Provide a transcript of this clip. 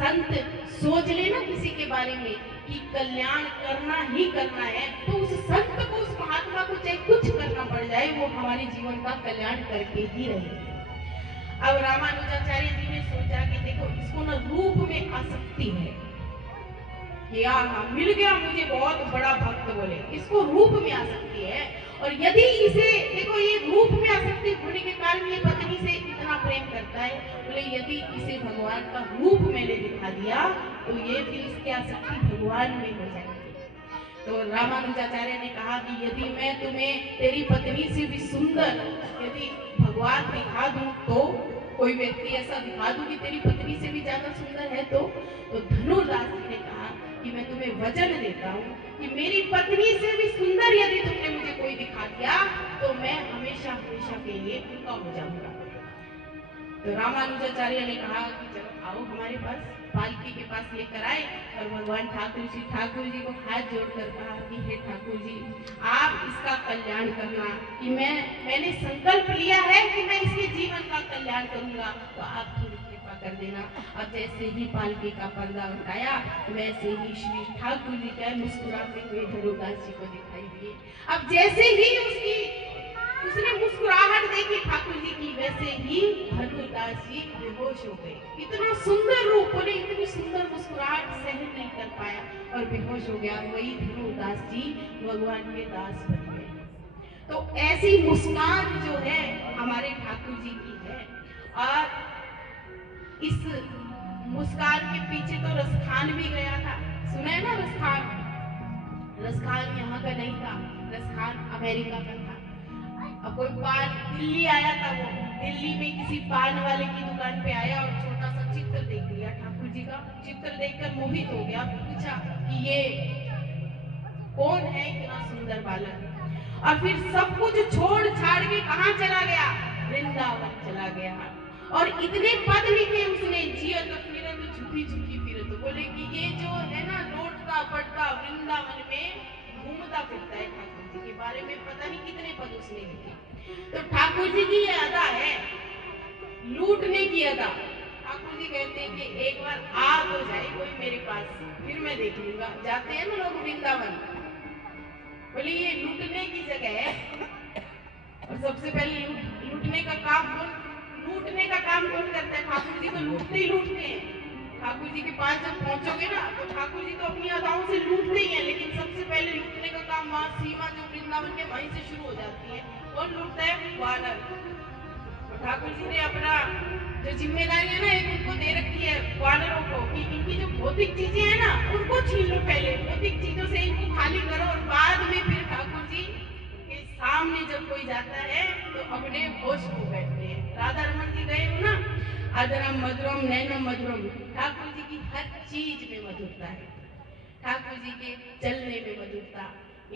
संत सोच लेना किसी के बारे में कि कल्याण करना ही करना है, तो उस संत को, उस महात्मा को चाहे कुछ करना पड़ जाए, वो हमारे जीवन का कल्याण करके ही रहेंगे। अब रामानुजाचार्य जी ने सोचा कि देखो इसको ना रूप में आसक्ति है, मिल गया मुझे बहुत बड़ा भक्त, बोले इसको रूप में आसक्ति है। और यदि इसे देखो, ये रूप में आसक्ति होने के कारण ये पत्नी से इतना प्रेम करता है, बोले यदि इसे भगवान का रूप मैंने दिखा दिया तो ये फिर इसकी आसक्ति भगवान में हो जाएगी। तो रामानुजाचार्य ने कहा कि यदि मैं तुम्हें तेरी पत्नी से भी सुंदर यदि भगवान दिखा दूं, तो कोई व्यक्ति ऐसा दिखा दूं कि तेरी पत्नी से भी ज्यादा सुंदर है, तो धनुर्दास जी ने कहा कि मैं तुम्हें वचन देता हूँ कि मेरी पत्नी से भी सुंदर यदि तुमने मुझे कोई दिखा दिया तो मैं हमेशा हमेशा के लिए उनका हो जाऊंगा। तो रामानुजाचार्य ने कहा कि चलो आओ हमारे पास, पालकी के पास लेकर आए और भगवान ठाकुर जी को हाथ जोड़कर कहा कि हे ठाकुर जी, आप इसका कल्याण करना, कि मैंने संकल्प लिया है कि मैं इसके जीवन का कल्याण करूंगा, तो आप थोड़ी कृपा कर देना। अब जैसे ही पालकी का पर्दा उठाया वैसे ही श्री ठाकुर जी का मुस्कुराते हुए धनुर्दास जी को दिखाई दिए। अब जैसे ही उसने मुस्कुराहट देखी ठाकुर जी की, वैसे ही धनुर्दास जी बेहोश हो गए। इतना सुंदर रूप, बोले इतनी सुंदर मुस्कुराहट सहन नहीं कर पाया और बेहोश हो गया। वही धनुर्दास जी भगवान के दास बन गए। तो ऐसी मुस्कान जो है हमारे ठाकुर जी की है। और इस मुस्कान के पीछे तो रसखान भी गया था, सुना है ना? रसखान यहाँ का नहीं था, रसखान अमेरिका का था। अब कोई पान दिल्ली आया था, वो दिल्ली में किसी पान वाले की दुकान पे आया और छोटा सा चित्र देख लिया ठाकुर जी का। चित्र देखकर मोहित हो गया, पूछा कि ये कौन है इतना सुंदर बालक? और फिर सब कुछ छोड़ छाड़ के कहाँ चला गया? वृंदावन चला गया। और इतने पद लिखे उसने, जियत फिरत झुकी झुकी फिरत, बोले कि ये जो है ना लौटता पड़ता वृंदावन में घूमता फिरता है। ठाकुर जी के बारे में पता नहीं कितने पद उसने लिखे। तो ठाकुर जी की ये अदा है, लूटने की अदा। ठाकुर जी कहते हैं कि एक बार आ तो जाए कोई मेरे पास, फिर मैं देख लूंगा। जाते हैं ना लोग वृंदावन, बोले ये लूटने की जगह है। और सबसे पहले लूटने का काम कौन करता है? ठाकुर जी तो लूटते ही लूटते हैं। ठाकुर जी के पास जब पहुंचोगे ना, तो ठाकुर जी तो अपनी अदाओं से लूटते ही हैं, लेकिन सबसे पहले लूटने का काम वहां सीमा जो वृंदावन के वहीं से शुरू हो जाती है। कौन लूटता है? वानर। तो ठाकुर जी ने अपना जो जिम्मेदारी है ना, एक उनको दे रखी है वानरों को, कि इनकी जो भौतिक चीजें हैं ना उनको छीन लो, पहले भौतिक चीजों से इनको खाली करो, और बाद में फिर ठाकुर जी के सामने जब कोई जाता है तो अपने होश को बैठते हैं। राधा रमन जी गए हो ना, अदरम मधुरम नैनम मधुरम, ठाकुर जी की हर चीज में मधुरता है। ठाकुर जी के चलने में मधुरता,